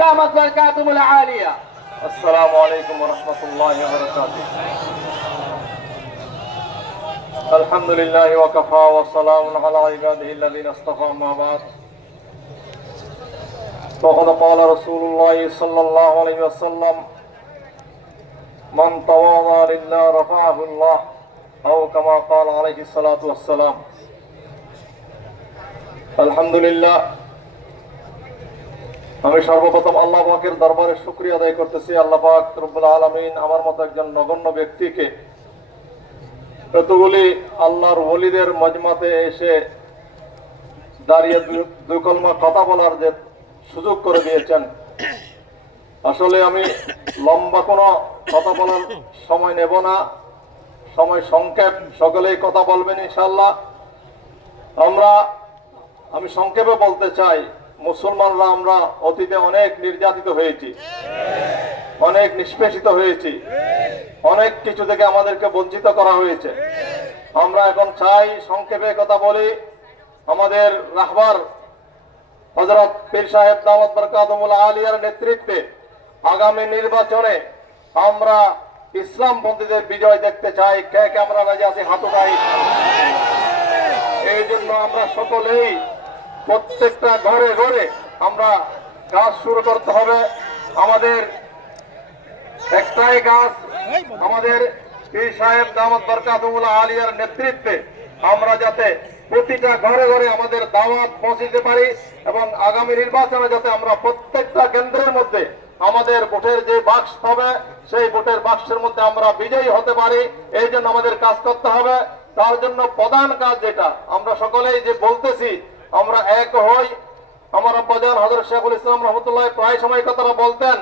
دامت بركاتهم العالية. السلام عليكم ورحمة الله وبركاته. الحمد لله وكفى وسلام على عباده الذين اصطفى ما بعد. وقد قال رسول الله صلى الله عليه وسلم من تواضع لله رفعه الله أو كما قال عليه الصلاة والسلام. الحمد لله আমি সর্বপ্রথম আল্লাহ পাকের দরবারে শুকরিয়া আদায় করতেছি। আল্লাহ পাক রব্বুল আলামিন আমার মতো একজন নগণ্য ব্যক্তিকে এতগুলি আল্লাহর ওলিদের মজমাতে এসে দাঁড়িয়ে দুই কলমা কথা বলার যে সুযোগ করে দিয়েছেন। আসলে আমি লম্বা কোনো কথা বলার সময় নেব না, সময় সংক্ষেপ, সকলেই কথা বলবেন ইনশাআল্লাহ। আমি সংক্ষেপে বলতে চাই, মুসলমানরা আমরা অতীতে অনেক নির্যাতিত হয়েছি, অনেক নিষ্পেষিত হয়েছি, অনেক কিছু থেকে আমাদেরকে বঞ্চিত করা হয়েছে। আমরা এখন চাই সংক্ষেপে কথা বলি। আমাদের রাহবার হযরত পীর সাহেব দাওয়াত বরকাতুল আলিয়ার নেতৃত্বে আগামী নির্বাচনে আমরা ইসলামপন্থীদের বিজয় দেখতে চাই। কে কে আমরা রাজি আছি হাত উঠাই। এই জন্য আমরা সকলেই প্রত্যেকটা ঘরে ঘরে আমরা কাজ শুরু করতে হবে। আমাদের একটাই কাজ, আমাদের পীর সাহেব দাওয়াত বরকাতুল আলিয়ার নেতৃত্বে আমরা যাতে প্রতিটা ঘরে ঘরে আমাদের দাওয়াত পৌঁছতে পারি এবং আগামী নির্বাচনে যাতে আমরা প্রত্যেকটা কেন্দ্রের মধ্যে আমাদের ভোটের যে বাক্স হবে সেই ভোটের বাক্সের মধ্যে আমরা বিজয়ী হতে পারি। এই জন্য আমাদের কাজ করতে হবে। তার জন্য প্রধান কাজ যেটা আমরা সকলেই যে বলতেছি, আমরা এক হই। আমার আব্বাজান হযরত শেখুল ইসলাম রহমতুল্লাহ প্রায় সময় কথাটা বলতেন,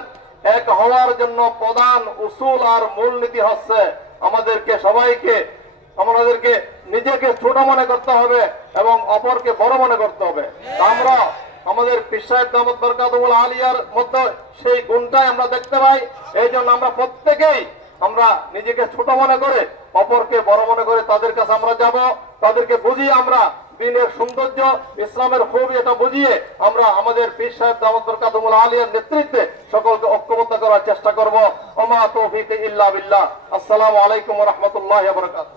এক হওয়ার জন্য প্রধান উসুল আর মূলনীতি হচ্ছে আমাদেরকে সবাইকে আমাদেরকে নিজেকে ছোট মনে করতে হবে এবং অপরকে বড় মনে করতে হবে। আমরা আমাদের পীর সাহেব দাওয়াত বরকাতুল আলিয়ার মধ্যে সেই গুণটাই আমরা দেখতে পাই। এই জন্য আমরা প্রত্যেকেই আমরা নিজেকে ছোট মনে করে অপরকে বড় মনে করে তাদের কাছে আমরা যাব, তাদেরকে বুঝিয়ে আমরা দ্বীনের সৌন্দর্য, ইসলামের খুবই এটা বুঝিয়ে আমরা আমাদের পীর সাহেব দাওয়াত বরকাতুল আলিয়ার নেতৃত্বে সকলকে ঐক্যবদ্ধ করার চেষ্টা করব। ওমা তৌফিক ইল্লা বিল্লাহ। আসসালামু আলাইকুম ওয়া রাহমাতুল্লাহি ওয়া বারাকাতুহু।